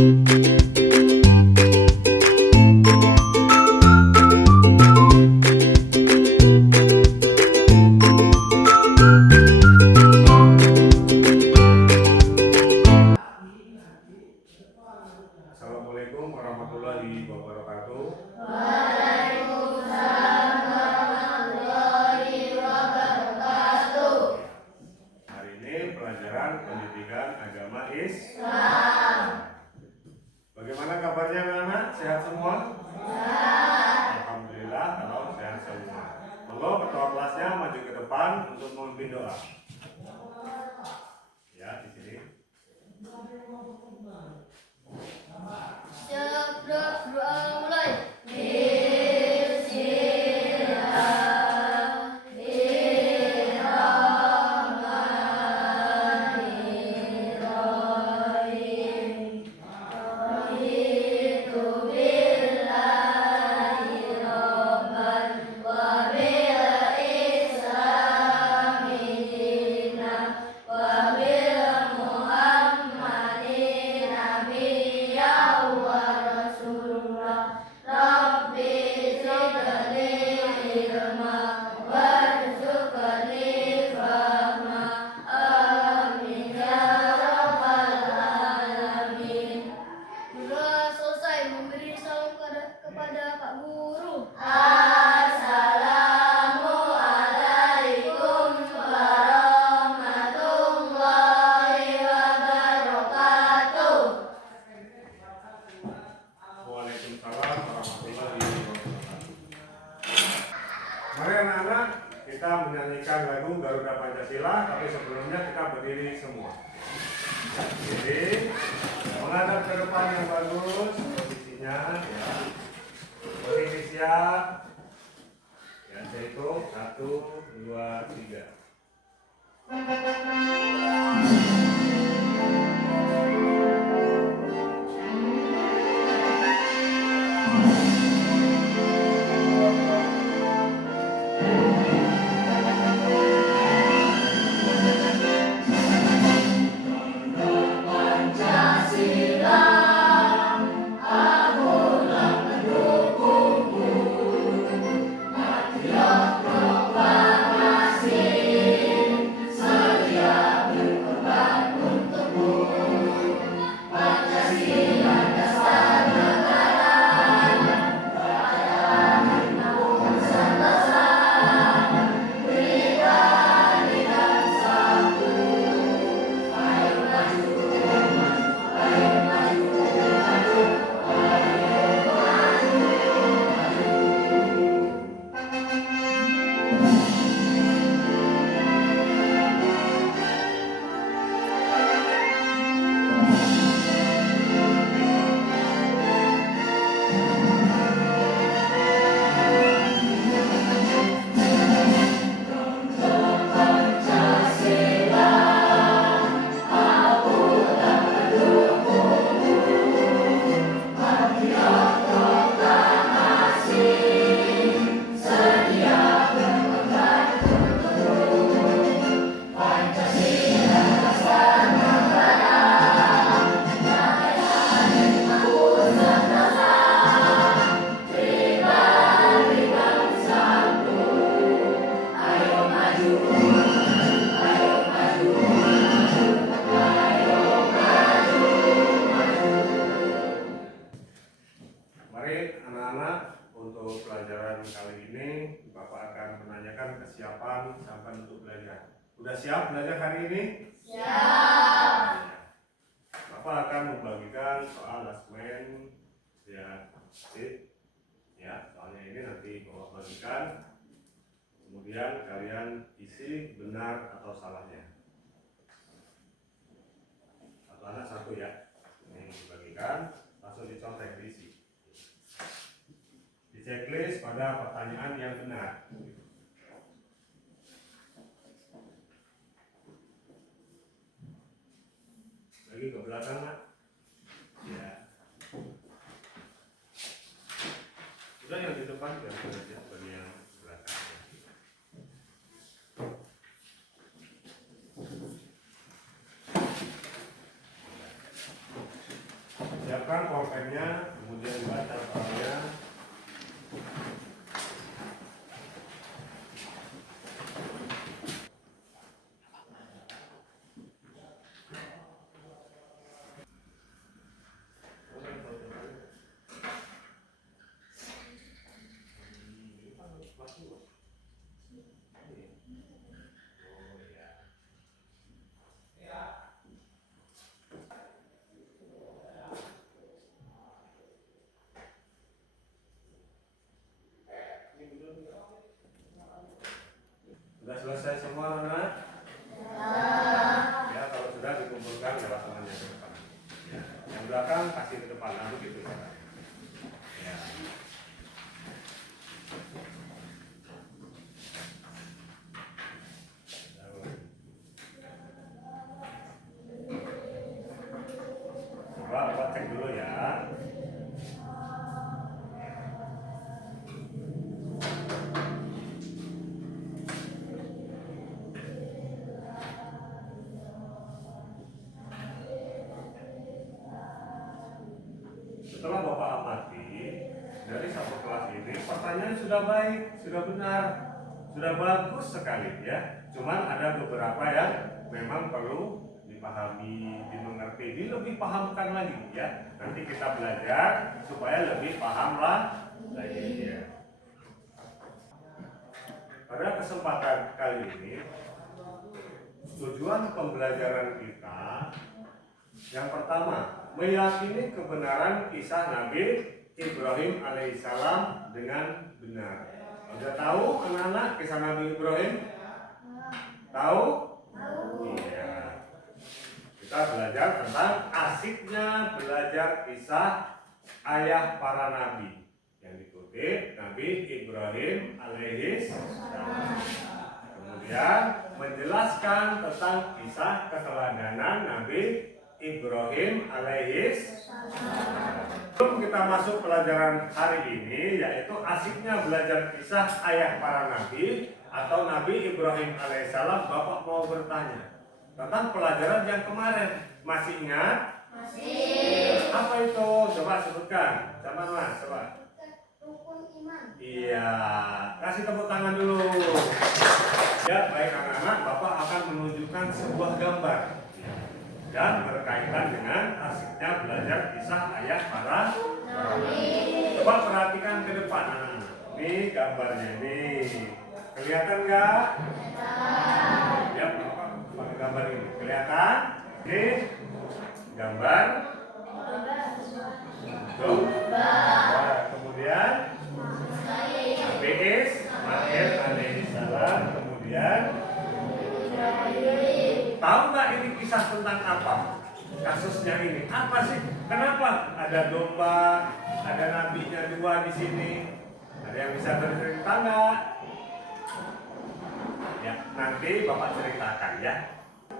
Assalamualaikum warahmatullahi wabarakatuh. Waalaikumsalam warahmatullahi wabarakatuh. Hari ini pelajaran pendidikan agama Islam. Bagaimana kabarnya anak-anak? Sehat semua? Sehat. Alhamdulillah kalau sehat semua. Monggo ketua kelasnya maju ke depan untuk memimpin doa. Ya, di sini. Siap, doa mulai. Selesai memberi salam kepada Pak Guru. Assalamualaikum warahmatullahi wabarakatuh. Waalaikumsalam warahmatullahi wabarakatuh. Mari anak-anak, kita menyanyikan lagu Garuda Pancasila, tapi sebelumnya kita berdiri semua. Jadi, menghadap ke depan yang bagus, posisinya ya. Posisi siap. Ya, saya hitung 1, 2, 3. Mari anak-anak, untuk pelajaran kali ini Bapak akan menanyakan kesiapan sampai untuk belajar. Sudah siap belajar hari ini? Siap. Bapak akan membagikan soal asesmen ya, soalnya ini nanti Bapak bagikan, kemudian kalian isi benar atau salahnya. Satu anak satu ya, ini dibagikan, langsung dicontek diisi. Di checklist pada pertanyaan yang benar. Lagi ke belakang, Nak. Ya. Sudah yang di depan ya, bagi yang belakang. Siapkan pulpennya, kemudian dibaca soalnya. Sudah selesai semua anak? Ya, kalau sudah dikumpulkan ya langsung aja ke depan. Ya. Yang belakang kasih ke depan, lalu gitu cara. Ya. Coba cek dulu ya. Setelah Bapak amati dari satu kelas ini, pertanyaan sudah baik, sudah benar, sudah bagus sekali ya. Cuman ada beberapa yang memang perlu dipahami, dimengerti, lebih pahamkan lagi ya. Nanti kita belajar supaya lebih pahamlah lagi ya. Pada kesempatan kali ini, tujuan pembelajaran kita yang pertama, meyakini kebenaran kisah Nabi Ibrahim alaihissalam dengan benar. Sudah tahu anak-anak kisah Nabi Ibrahim? Tahu? Iya. Kita belajar tentang asiknya belajar kisah ayah para nabi yang dikutip Nabi Ibrahim alaihissalam. Kemudian menjelaskan tentang kisah keteladanan Nabi Ibrahim alaihissalam. Sebelum kita masuk pelajaran hari ini, yaitu asiknya belajar kisah ayah para nabi atau Nabi Ibrahim alaihissalam, Bapak mau bertanya tentang pelajaran yang kemarin. Masih ingat? Masih. Apa itu? Coba sebutkan. Sama Mas, coba. Rukun iman. Iya, kasih tepuk tangan dulu. Ya, baik anak-anak, Bapak akan menunjukkan sebuah gambar dan berkaitan dengan asiknya belajar kisah ayah para nabi. Coba perhatikan ke depan anak-anak. Ini gambarnya nih. Kelihatan nggak? Ya, Bapak pakai gambar ini. Kelihatan? Ini gambar. Tuh. Nah, kemudian Nabi Ismail alaihissalam. Kemudian tahu nggak ini kisah tentang apa? Kasusnya ini apa sih? Kenapa ada domba, ada nabinya dua di sini? Ada yang bisa bercerita nggak? Ya, nanti Bapak ceritakan ya.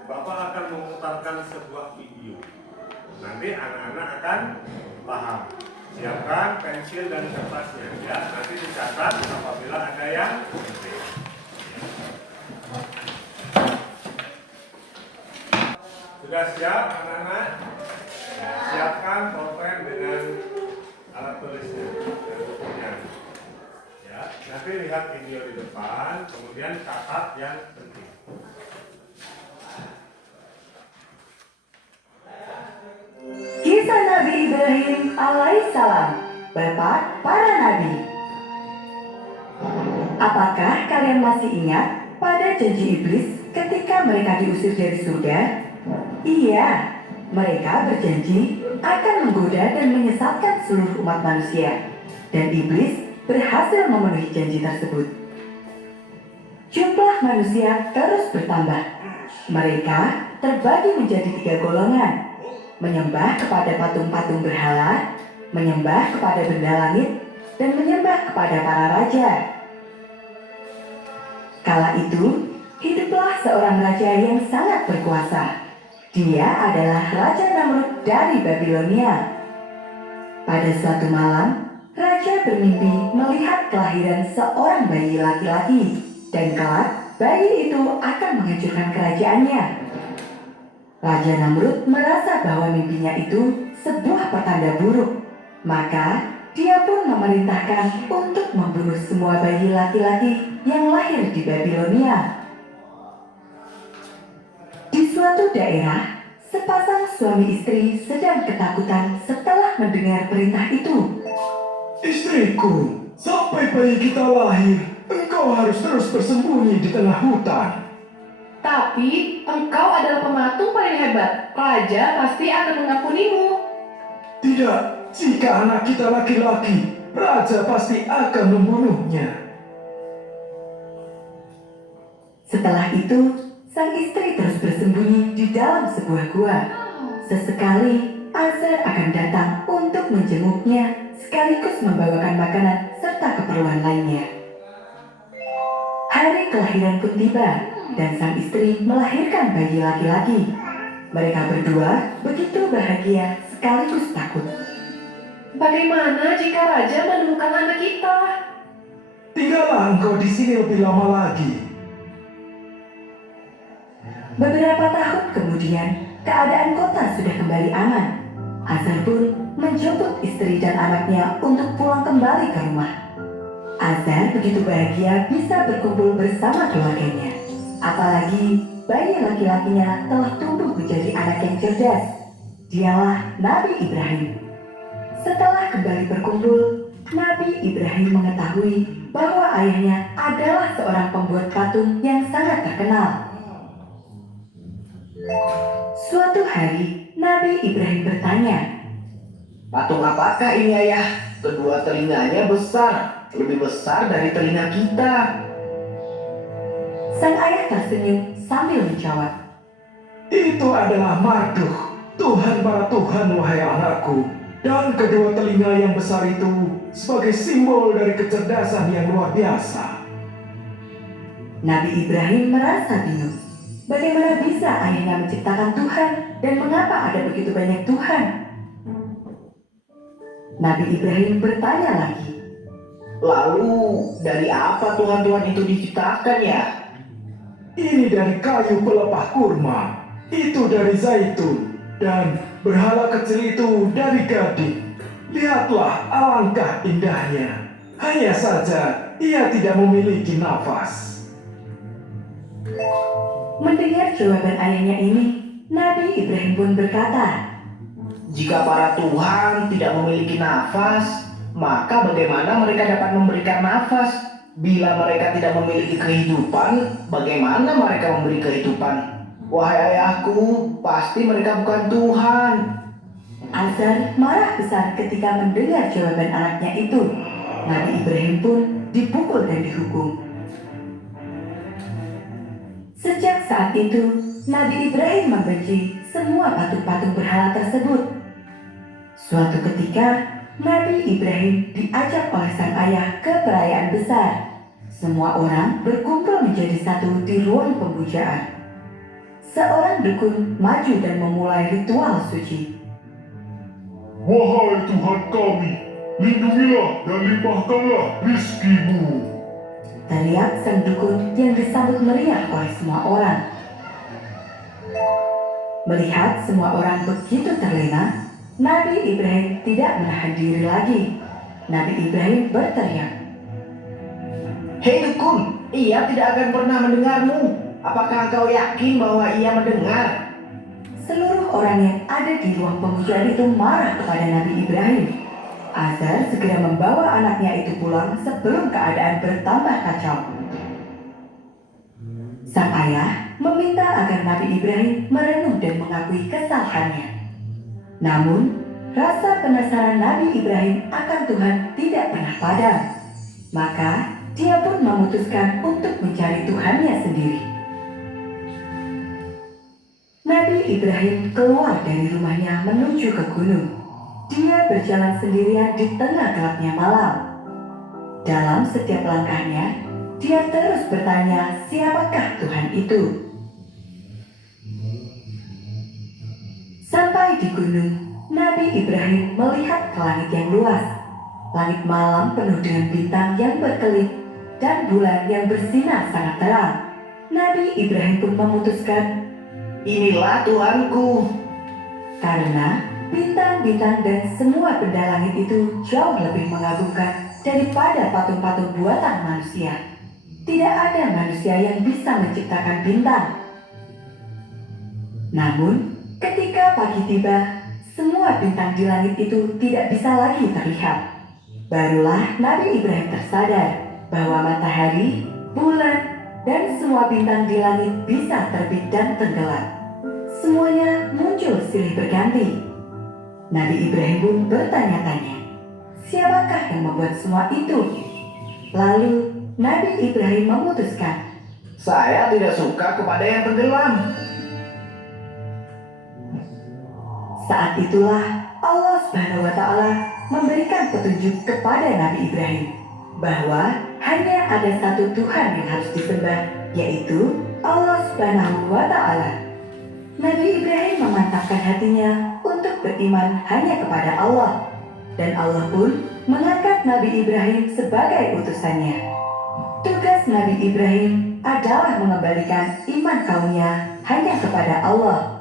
Bapak akan memutarkan sebuah video. Nanti anak-anak akan paham. Siapkan pensil dan kertasnya ya. Nanti dicatat apabila ada yang penting. Sudah siap anak-anak? Siapkan pulpen dengan alat tulisnya dan bukunya. Ya, nanti lihat video di depan, kemudian catat yang penting. Kisah Nabi Ibrahim alaihissalam, bapak para nabi. Apakah kalian masih ingat pada janji iblis ketika mereka diusir dari surga? Iya, mereka berjanji akan menggoda dan menyesatkan seluruh umat manusia. Dan iblis berhasil memenuhi janji tersebut. Jumlah manusia terus bertambah. Mereka terbagi menjadi 3 golongan. Menyembah kepada patung-patung berhala, menyembah kepada benda langit, dan menyembah kepada para raja. Kala itu, hiduplah seorang raja yang sangat berkuasa. Dia adalah Raja Namrud dari Babilonia. Pada suatu malam, raja bermimpi melihat kelahiran seorang bayi laki-laki, dan kelak bayi itu akan menghancurkan kerajaannya. Raja Namrud merasa bahwa mimpinya itu sebuah pertanda tanda buruk. Maka dia pun memerintahkan untuk membunuh semua bayi laki-laki yang lahir di Babilonia. Di suatu daerah, sepasang suami istri sedang ketakutan setelah mendengar perintah itu. Istriku, sampai bayi kita lahir, engkau harus terus bersembunyi di tengah hutan. Tapi engkau adalah pematung paling hebat. Raja pasti akan mengampunimu. Tidak, jika anak kita laki-laki, raja pasti akan membunuhnya. Setelah itu, sang istri terus bersembunyi di dalam sebuah gua. Sesekali, Azar akan datang untuk menjenguknya sekaligus membawakan makanan serta keperluan lainnya. Hari kelahiran pun tiba dan sang istri melahirkan bayi laki-laki. Mereka berdua begitu bahagia sekaligus takut. Bagaimana jika raja menemukan anak kita? Tinggallah engkau di sini lebih lama lagi. Beberapa tahun kemudian, keadaan kota sudah kembali aman. Azar pun menjemput istri dan anaknya untuk pulang kembali ke rumah. Azar begitu bahagia bisa berkumpul bersama keluarganya. Apalagi bayi laki-lakinya telah tumbuh menjadi anak yang cerdas. Dialah Nabi Ibrahim. Setelah kembali berkumpul, Nabi Ibrahim mengetahui bahwa ayahnya adalah seorang pembuat patung yang sangat terkenal. Suatu hari, Nabi Ibrahim bertanya, Patung apakah ini ayah? Kedua telinganya besar, lebih besar dari telinga kita. sang ayah tersenyum sambil menjawab, Itu adalah Marduk, Tuhan para Tuhan wahai anakku. Dan kedua telinga yang besar itu sebagai simbol dari kecerdasan yang luar biasa. Nabi Ibrahim merasa bingung. Bagaimana bisa ayahnya menciptakan Tuhan dan mengapa ada begitu banyak Tuhan? Nabi Ibrahim bertanya lagi, Lalu dari apa Tuhan-Tuhan itu diciptakan ya? Ini dari kayu pelepah kurma, itu dari zaitun, dan berhala kecil itu dari gading. Lihatlah alangkah indahnya. Hanya saja ia tidak memiliki nafas. mendengar jawaban ayahnya ini, Nabi Ibrahim pun berkata, Jika para Tuhan tidak memiliki nafas, maka bagaimana mereka dapat memberikan nafas? Bila mereka tidak memiliki kehidupan, bagaimana mereka memberi kehidupan? Wahai ayahku, pasti mereka bukan Tuhan. Azar marah besar ketika mendengar jawaban anaknya itu. Nabi Ibrahim pun dipukul dan dihukum. Sejak saat itu, Nabi Ibrahim membenci semua patung-patung berhala tersebut. Suatu ketika, Nabi Ibrahim diajak oleh sang ayah ke perayaan besar. Semua orang berkumpul menjadi satu di ruang pemujaan. Seorang dukun maju dan memulai ritual suci. Wahai Tuhan kami, lindungilah dan limpahkanlah rizkimu. Teriak sang dukun yang disambut meriah oleh semua orang. Melihat semua orang begitu terlena, Nabi Ibrahim tidak menahan diri lagi. Nabi Ibrahim berteriak, Hei dukun, ia tidak akan pernah mendengarmu. Apakah engkau yakin bahwa ia mendengar? seluruh orang yang ada di ruang pemujaan itu marah kepada Nabi Ibrahim. Azar segera membawa anaknya itu pulang sebelum keadaan bertambah kacau. Sang ayah meminta agar Nabi Ibrahim merenung dan mengakui kesalahannya. Namun, rasa penasaran Nabi Ibrahim akan Tuhan tidak pernah padam. Maka, dia pun memutuskan untuk mencari Tuhannya sendiri. Nabi Ibrahim keluar dari rumahnya menuju ke gunung. Dia berjalan sendirian di tengah gelapnya malam. Dalam setiap langkahnya, dia terus bertanya siapakah Tuhan itu. Sampai di gunung, Nabi Ibrahim melihat ke langit yang luas. Langit malam penuh dengan bintang yang berkelip dan bulan yang bersinar sangat terang. Nabi Ibrahim pun memutuskan Inilah Tuhanku. karena Bintang-bintang dan semua benda langit itu jauh lebih mengagumkan daripada patung-patung buatan manusia. Tidak ada manusia yang bisa menciptakan bintang. Namun, ketika pagi tiba, semua bintang di langit itu tidak bisa lagi terlihat. Barulah Nabi Ibrahim tersadar bahwa matahari, bulan, dan semua bintang di langit bisa terbit dan tenggelam. Semuanya muncul silih berganti. Nabi Ibrahim pun bertanya-tanya, siapakah yang membuat semua itu? Lalu Nabi Ibrahim memutuskan, Saya tidak suka kepada yang tenggelam. saat itulah Allah Subhanahu wa Ta'ala memberikan petunjuk kepada Nabi Ibrahim bahwa hanya ada satu Tuhan yang harus disembah, yaitu Allah Subhanahu wa Ta'ala. Nabi Ibrahim memantapkan hatinya untuk beriman hanya kepada Allah, dan Allah pun mengangkat Nabi Ibrahim sebagai utusannya. Tugas Nabi Ibrahim adalah mengembalikan iman kaumnya hanya kepada Allah.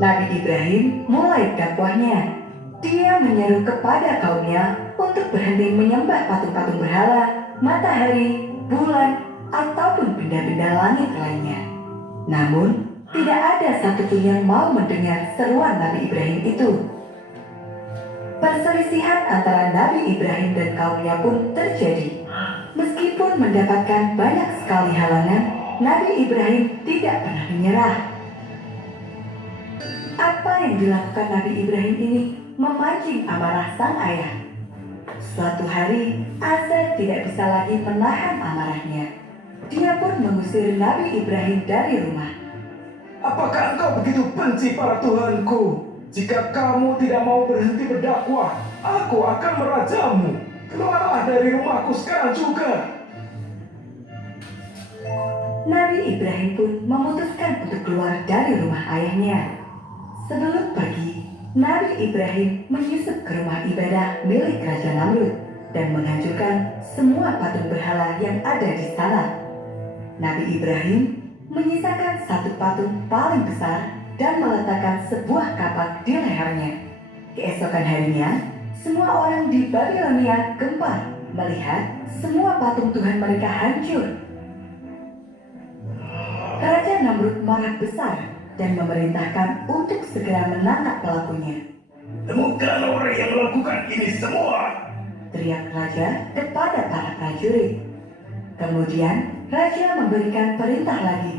Nabi Ibrahim mulai dakwahnya. Dia menyeru kepada kaumnya untuk berhenti menyembah patung-patung berhala, matahari, bulan, ataupun benda-benda langit lainnya. Namun, tidak ada satupun yang mau mendengar seruan Nabi Ibrahim itu. Perselisihan antara Nabi Ibrahim dan kaumnya pun terjadi. Meskipun mendapatkan banyak sekali halangan, Nabi Ibrahim tidak pernah menyerah. Apa yang dilakukan Nabi Ibrahim ini memancing amarah sang ayah. Suatu hari, Azar tidak bisa lagi menahan amarahnya. Dia pun mengusir Nabi Ibrahim dari rumah. Apakah engkau begitu benci para Tuhanku? Jika kamu tidak mau berhenti berdakwah, aku akan merajamu. Keluarlah dari rumahku sekarang juga. Nabi Ibrahim pun memutuskan untuk keluar dari rumah ayahnya. Sebelum pergi, Nabi Ibrahim menyusup ke rumah ibadah milik Raja Namrud dan menghancurkan semua patung berhala yang ada di sana. Nabi Ibrahim menyisakan satu patung paling besar dan meletakkan sebuah kapak di lehernya. Keesokan harinya, semua orang di Babilonia gempar melihat semua patung Tuhan mereka hancur. Raja Namrud marah besar dan memerintahkan untuk segera menangkap pelakunya. Temukan orang yang melakukan ini semua. Teriak raja kepada para prajurit. Kemudian raja memberikan perintah lagi.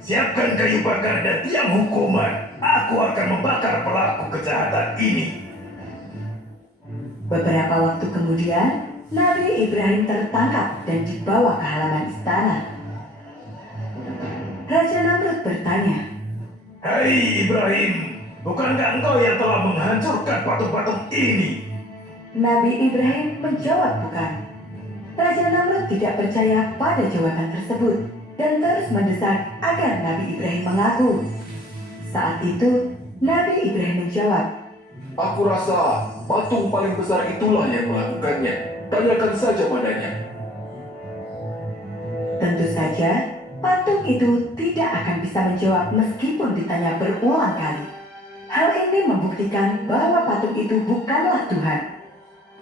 Siapkan kayu bakar dan tiang hukuman. Aku akan membakar pelaku kejahatan ini. Beberapa waktu kemudian, Nabi Ibrahim tertangkap dan dibawa ke halaman istana. Raja Namrud bertanya, Hai Ibrahim, bukankah engkau yang telah menghancurkan patung-patung ini? Nabi Ibrahim menjawab bukan. Raja Namrud tidak percaya pada jawaban tersebut dan terus mendesak agar Nabi Ibrahim mengaku. Saat itu, Nabi Ibrahim menjawab, Aku rasa patung paling besar itulah yang melakukannya. Tanyakan saja padanya. tentu saja patung itu tidak akan bisa menjawab meskipun ditanya berulang kali. Hal ini membuktikan bahwa patung itu bukanlah Tuhan.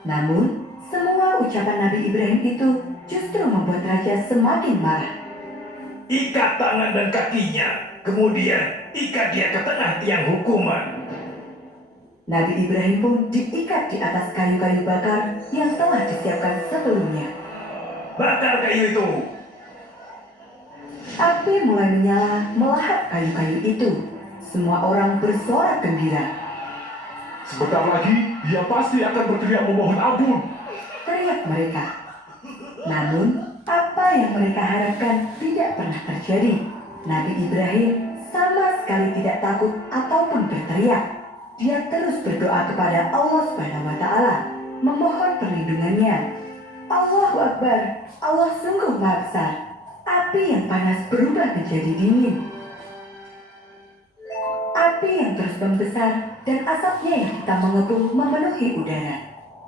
Namun, semua ucapan Nabi Ibrahim itu justru membuat raja semakin marah. Ikat tangan dan kakinya, kemudian ikat dia ke tengah tiang hukuman. Nabi Ibrahim pun diikat di atas kayu-kayu bakar yang telah disiapkan sebelumnya. Bakar kayu itu. Api mulai menyala melahap kayu-kayu itu. Semua orang bersorak gembira. Sebentar lagi, dia pasti akan berteriak memohon ampun. Teriak mereka. Namun, apa yang mereka harapkan tidak pernah terjadi. Nabi Ibrahim sama sekali tidak takut ataupun berteriak. Dia terus berdoa kepada Allah Subhanahu wa Ta'ala, memohon perlindungannya. Allahu Akbar, Allah sungguh Maha Besar. Api yang panas berubah menjadi dingin. Api yang terus membesar dan asapnya yang hitam mengepul memenuhi udara.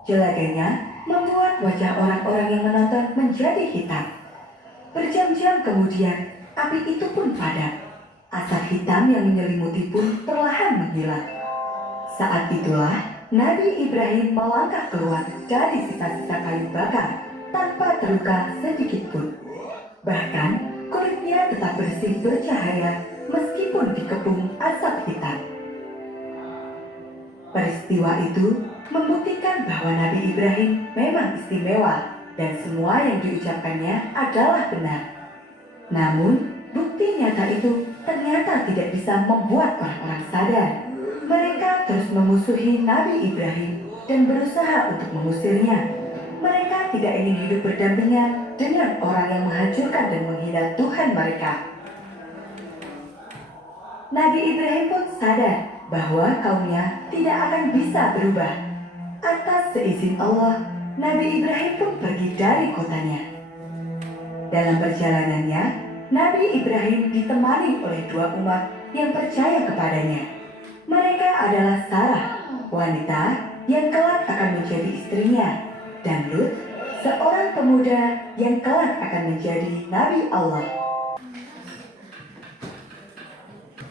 Jelaganya membuat wajah orang-orang yang menonton menjadi hitam. Berjam-jam kemudian, api itu pun padam. Asap hitam yang menyelimuti pun perlahan menghilang. Saat itulah Nabi Ibrahim melangkah keluar dari sisa-sisa kayu bakar tanpa terluka sedikit pun. Bahkan kulitnya tetap bersih bercahaya meskipun dikepung asap hitam. Peristiwa itu membuktikan bahwa Nabi Ibrahim memang istimewa dan semua yang diucapkannya adalah benar. Namun, bukti nyata itu ternyata tidak bisa membuat orang-orang sadar. Mereka terus memusuhi Nabi Ibrahim dan berusaha untuk mengusirnya. Mereka tidak ingin hidup berdampingan dengan orang yang menghancurkan dan menghina Tuhan mereka. Nabi Ibrahim pun sadar bahwa kaumnya tidak akan bisa berubah. Atas seizin Allah, Nabi Ibrahim pun pergi dari kotanya. Dalam perjalanannya, Nabi Ibrahim ditemani oleh dua umat yang percaya kepadanya. Mereka adalah Sarah, wanita yang kelak akan menjadi istrinya, dan Lut, seorang pemuda yang kelak akan menjadi Nabi Allah.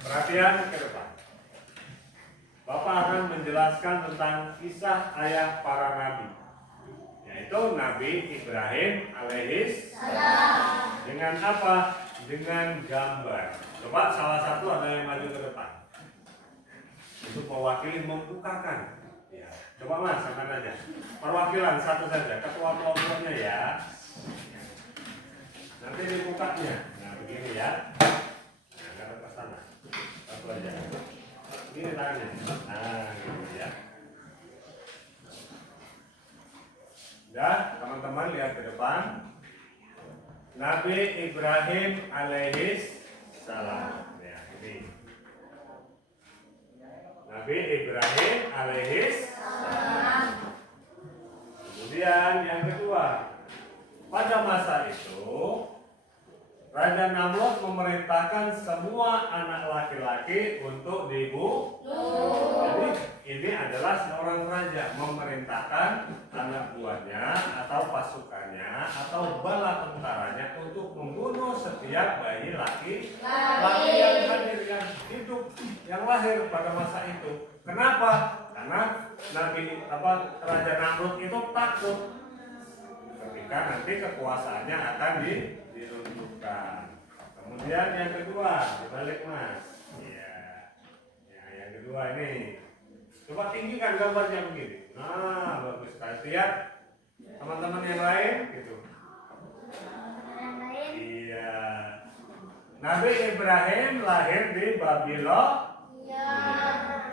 Perhatian ke depan. Bapak akan menjelaskan tentang kisah ayah para nabi, yaitu Nabi Ibrahim alaihis salam. Dengan apa? Dengan gambar. Coba salah satu ada yang maju ke depan untuk mewakili membukakan. Ya. Coba Mas, akan aja. Perwakilan satu saja, ketua kelompoknya ya. Nanti dibukanya. Nah begini ya. Nah, ke sana. Satu aja. Ini tangannya. Nah, gitu ya. Udah, teman-teman lihat ke depan. Nabi Ibrahim alaihis salam. Ya, ini. Nabi Ibrahim alaihis salam. Kemudian yang kedua, pada masa itu Raja Namrud memerintahkan semua anak laki-laki untuk dibunuh. Jadi ini adalah seorang raja memerintahkan anak buahnya atau pasukannya atau bala tentaranya untuk membunuh setiap bayi laki yang hadir, yang hidup, yang lahir pada masa itu. Kenapa? Karena Raja Namrud itu takut ketika nanti kekuasaannya akan diruntuhkan. Kemudian yang kedua, dibalik Mas. Ya, yang kedua ini. Coba tinggikan gambarnya begini. Nah, bagus sekali. Lihat teman-teman yang lain gitu. Iya. Nabi Ibrahim lahir di Babylon.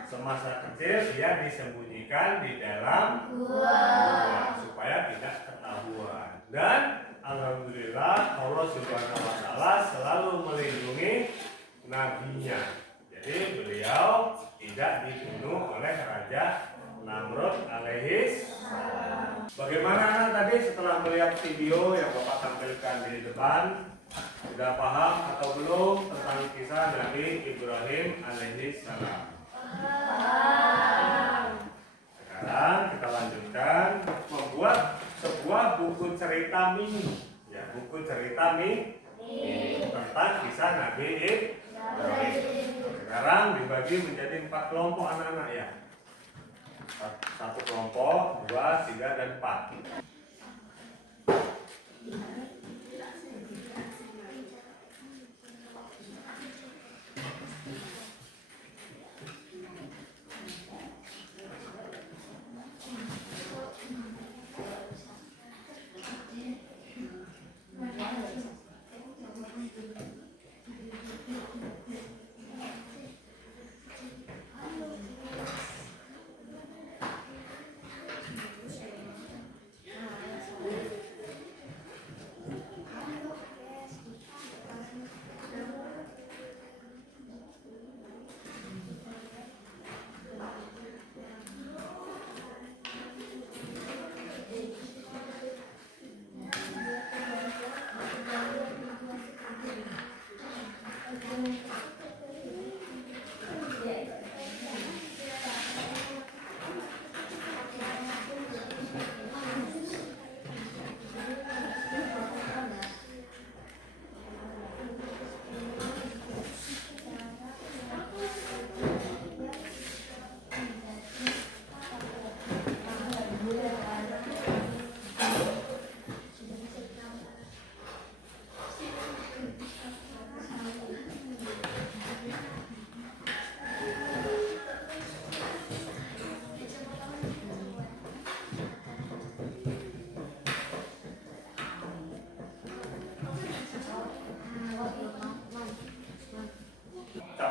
Semasa kecil dia disembunyikan di dalam gua supaya tidak ketahuan. Dan alhamdulillah Allah Subhanahu wa taala selalu melindungi nabinya. Jadi beliau tidak dibunuh oleh Raja Namrud alaihis salam. Bagaimana tadi setelah melihat video yang Bapak tampilkan di depan? Sudah paham atau belum tentang kisah Nabi Ibrahim alaihis salam? Sekarang kita lanjutkan membuat sebuah buku cerita mini, ya, buku cerita mini tentang kisah Nabi Ibrahim. Sekarang dibagi menjadi 4 kelompok anak-anak ya. 1 kelompok, 2, 3, dan 4.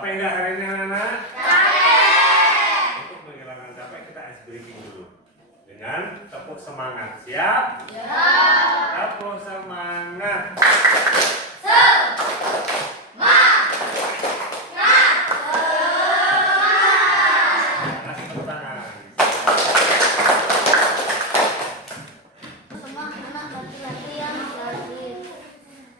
Capek nggak hari ini anak-anak? Capek. Untuk menghilangkan capek kita ice breaking dulu dengan tepuk semangat. Siap? Tepuk semangat. Kasih tepuk tangan. Sama anak laki-laki yang lahir.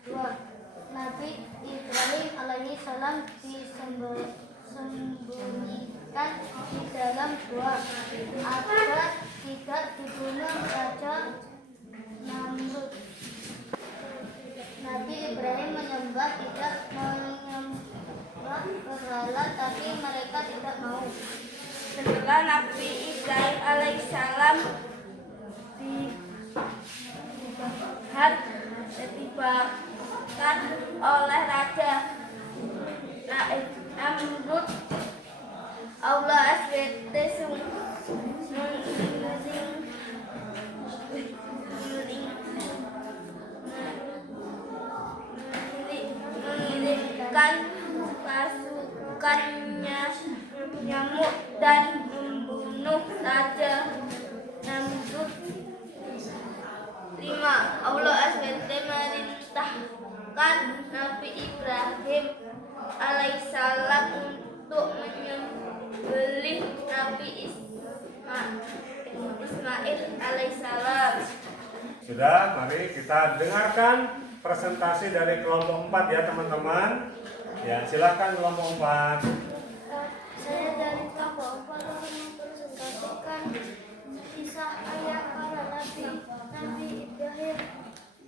2. Nabi Ibrahim alaihi salam disembunyikan di dalam gua agar tidak dibunuh Raja Namrud. Nabi Ibrahim tidak menyembah berhala, tapi mereka tidak mau. Setelah Nabi Ibrahim alaihissalam ditibakan oleh Raja Namrud, Allah SWT mengirimkan pasukannya nyamuk dan membunuh Raja Namrud. 5. Allah SWT merintahkan Nabi Ibrahim alaihissalam untuk menyembelih Nabi Ismail alaihissalam. Sudah, mari kita dengarkan presentasi dari kelompok 4 ya teman-teman. Ya, silakan kelompok 4. Saya dari kelompok 4 akan mempresentasikan kisah ayah para Nabi Ibrahim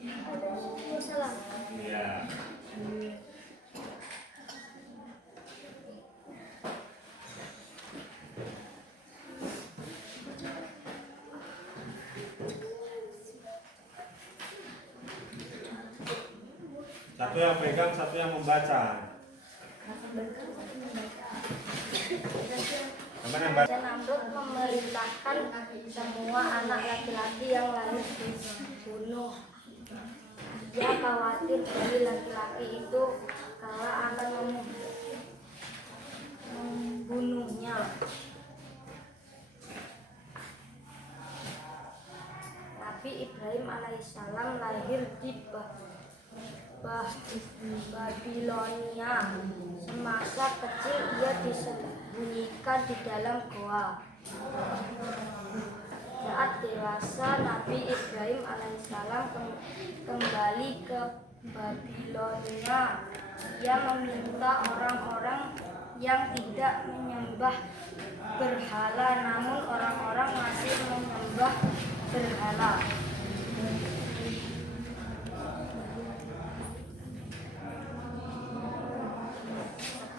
alaihissalam. Ya. Satu yang pegang, satu yang membaca. Teman yang baca. Raja Namrud memerintahkan semua anak laki-laki yang lahir dibunuh. Dia khawatir bayi laki-laki itu kala akan membunuhnya. Nabi Ibrahim alaihissalam lahir di Babilonia. Semasa kecil ia disembunyikan di dalam goa. Saat dewasa Nabi Ibrahim alaihissalam kembali ke Babilonia. Ia meminta orang-orang yang tidak menyembah berhala, namun orang-orang masih menyembah berhala.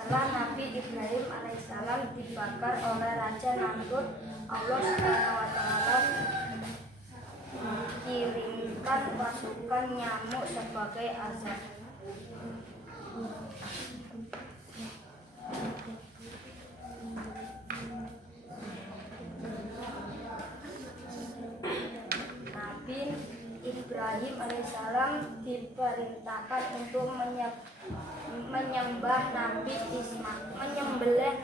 Setelah Nabi Ibrahim alaihissalam dibakar oleh Raja Namrud, Allah SWT kirimkan pasukan nyamuk sebagai azab. Nabi Ibrahim alaihissalam diperintahkan untuk menyembelih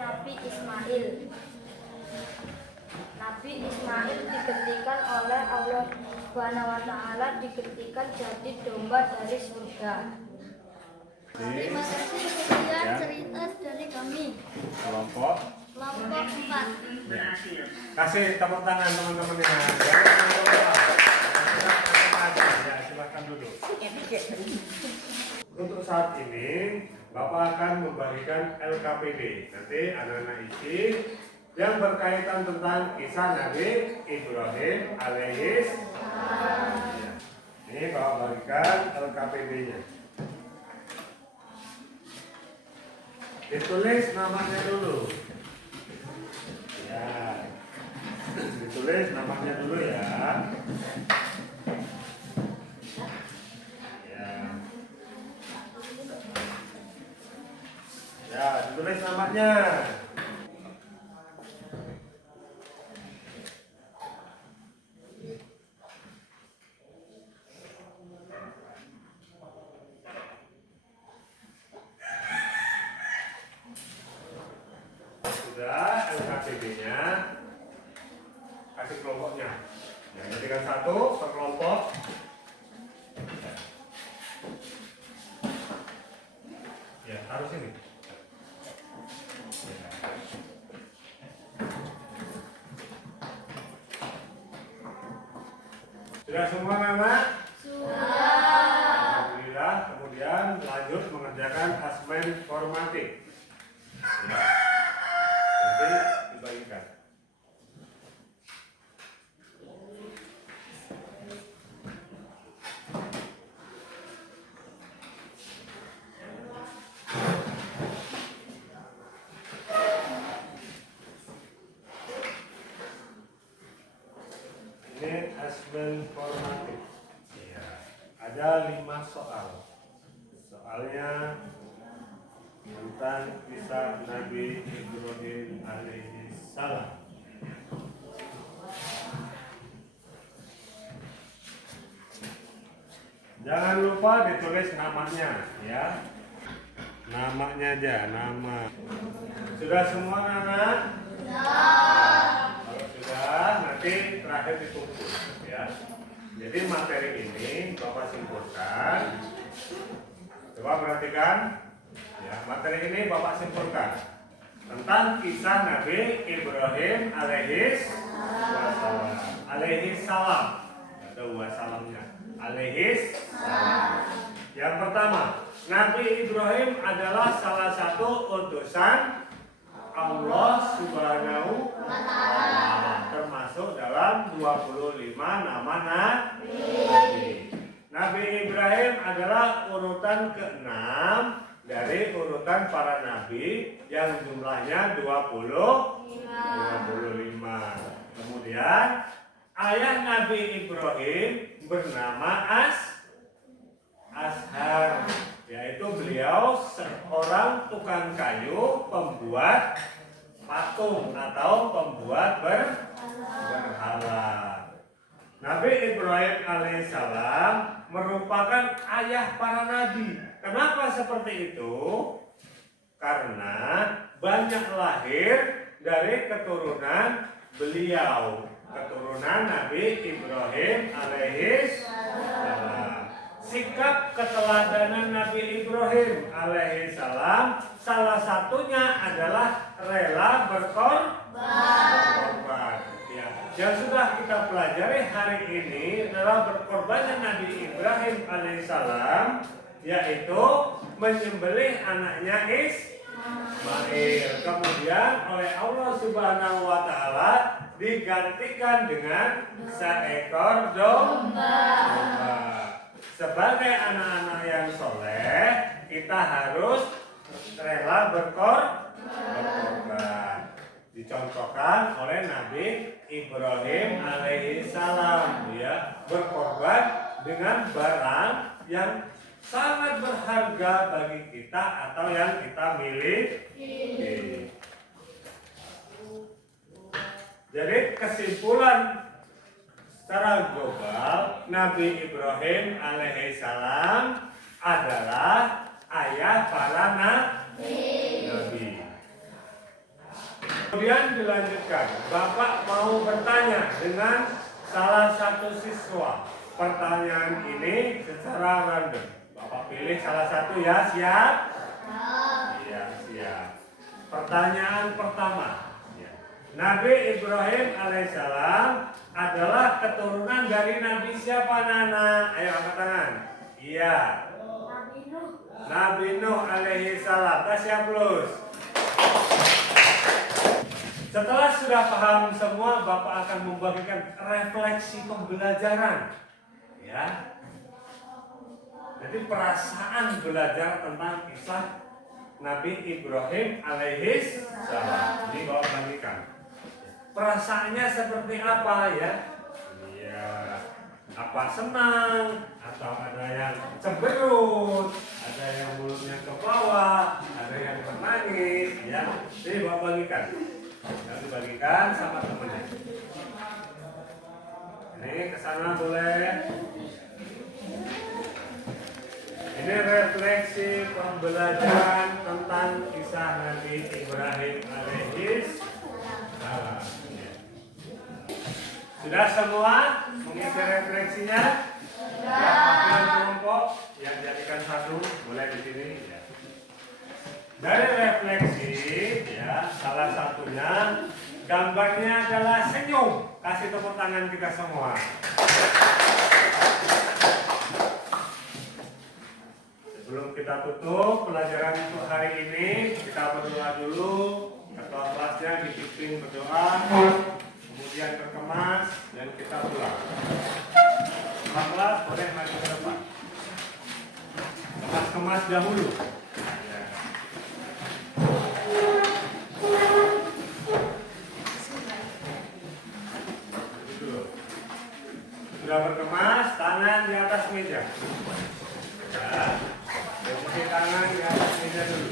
Nabi Ismail. Nabi Ismail digantikan oleh Allah SWT, digantikan jadi domba dari surga. Terima kasih, sekian cerita dari kami. Kelompok 4. ya. Kasih tepuk tangan teman-teman ya. Ya, silakan duduk. Untuk saat ini Bapak akan membagikan LKPD. Nanti anak-anak isi yang berkaitan tentang kisah Nabi Ibrahim alaihissalam. Ini Bapak bagikan LKPD-nya. Ditulis namanya dulu. Ya. Ditulis namanya dulu ya. Ya, ditulis namanya. satu per kelompok. Ya, taruh sini. Sudah semua anak? Alhamdulillah. Kemudian lanjut mengerjakan asesmen formatif. Ya. Nanti dibagikan. Ini asesmen formatif. Ya. Ada 5 soal. Soalnya tentang kisah Nabi Ibrahim alaihi salam. Jangan lupa ditulis namanya, ya. Namanya aja, nama. Sudah semua anak? Kalau sudah, nanti terakhir ditumpul, ya. Jadi materi ini Bapak simpulkan. Coba perhatikan. Ya, materi ini Bapak simpulkan tentang kisah Nabi Ibrahim alaihi salam. Ada wasalamnya. Alaihi salam. Yang pertama, Nabi Ibrahim adalah salah satu utusan Allah Subhanahu wa Ta'ala, termasuk dalam 25 nama Nabi. Nabi Ibrahim adalah urutan ke-6 dari urutan para nabi yang jumlahnya 25. Kemudian ayah Nabi Ibrahim bernama Azhar, yaitu beliau seorang tukang kayu, pembuat patung atau pembuat berhala. Nabi Ibrahim alaihissalam merupakan ayah para nabi. Kenapa seperti itu? Karena banyak lahir dari keturunan beliau, keturunan Nabi Ibrahim alaihissalam. Sikap keteladanan Nabi Ibrahim alaihissalam salah satunya adalah rela berkorban. Ya, yang sudah kita pelajari hari ini adalah berkorbannya Nabi Ibrahim alaihissalam, yaitu menyembelih anaknya Ismail. Kemudian oleh Allah Subhanahu wa Ta'ala digantikan dengan seekor domba. Sebagai anak-anak yang soleh, kita harus rela berkorban. Dicontohkan oleh Nabi Ibrahim alaihissalam, ya, berkorban dengan barang yang sangat berharga bagi kita atau yang kita miliki. Jadi kesimpulan secara global, Nabi Ibrahim alaihissalam adalah ayah para nabi. Kemudian dilanjutkan, Bapak mau bertanya dengan salah satu siswa. Pertanyaan ini secara random. Bapak pilih salah satu, ya, siap? Iya, siap. Pertanyaan pertama. Nabi Ibrahim alaihissalam adalah keturunan dari Nabi siapa, Nana? Ayo angkat tangan. Iya. Nabi Nuh alaihissalam. Tes siap plus. Setelah sudah paham semua, Bapak akan membagikan refleksi pembelajaran. Ya. Jadi perasaan belajar tentang kisah Nabi Ibrahim alaihissalam. Ini Bapak bagikan. Perasaannya seperti apa, ya? Iya. Apa senang, atau ada yang cemberut, ada yang mulutnya ke bawah, ada yang menangis, ya. Jadi Bapak bagikan. Nanti bagikan sama temennya. Ini kesana boleh. Ini refleksi pembelajaran tentang kisah Nabi Ibrahim alaihissalam. Sudah semua mengisi refleksinya? Sudah panggilan kelompok yang jadikan satu, boleh di sini ya. Dari refleksi ya, salah satunya gambarnya adalah senyum. Kasih tepuk tangan kita semua. Sebelum kita tutup pelajaran untuk hari ini, kita berdoa dulu. Ketua kelasnya dipimpin berdoa, kemudian berkemas, dan kita pulang. Ketua kelas boleh maju ke depan. Kemas dahulu. Ya. Dulu. Sudah berkemas, tangan di atas meja. Ya. Posisi tangan di atas meja dulu.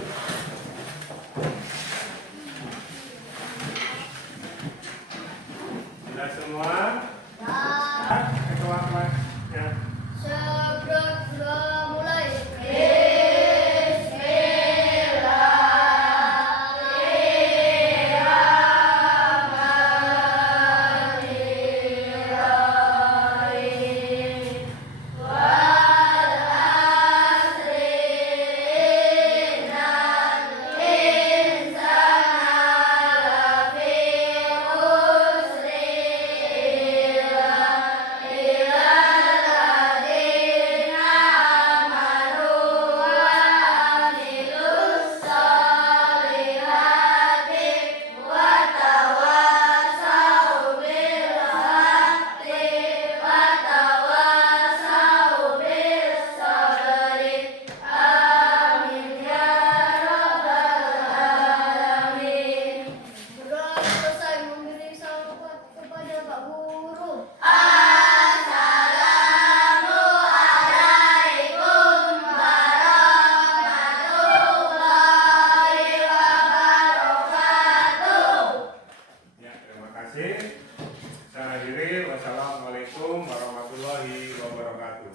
Sudah semua? Ketua kelasnya. Sebelum mulai. Selesai memberi selamat kepada Pak Guru. Ya, terima kasih. Saya akhiri. Wassalamualaikum warahmatullahi wabarakatuh.